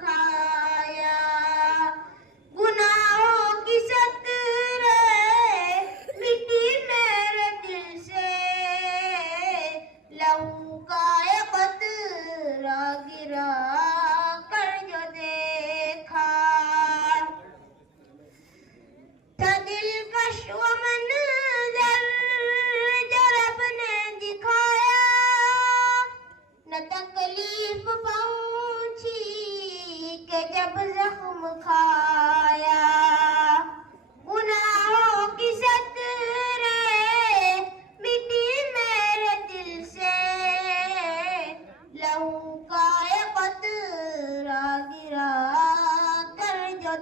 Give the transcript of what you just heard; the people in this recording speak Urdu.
کھایا گناہوں کی سترے مٹی میرے دل سے لہو کا ایک قطرہ گرا کر جو دیکھا تھا دلکش وہ منظر جو رب نے دکھایا نہ تکلیف پہنچی کہ جب زخم کھایا گناہوں کی سترے مٹی میرے دل سے لہو کا ایک قطرہ گرا کر جو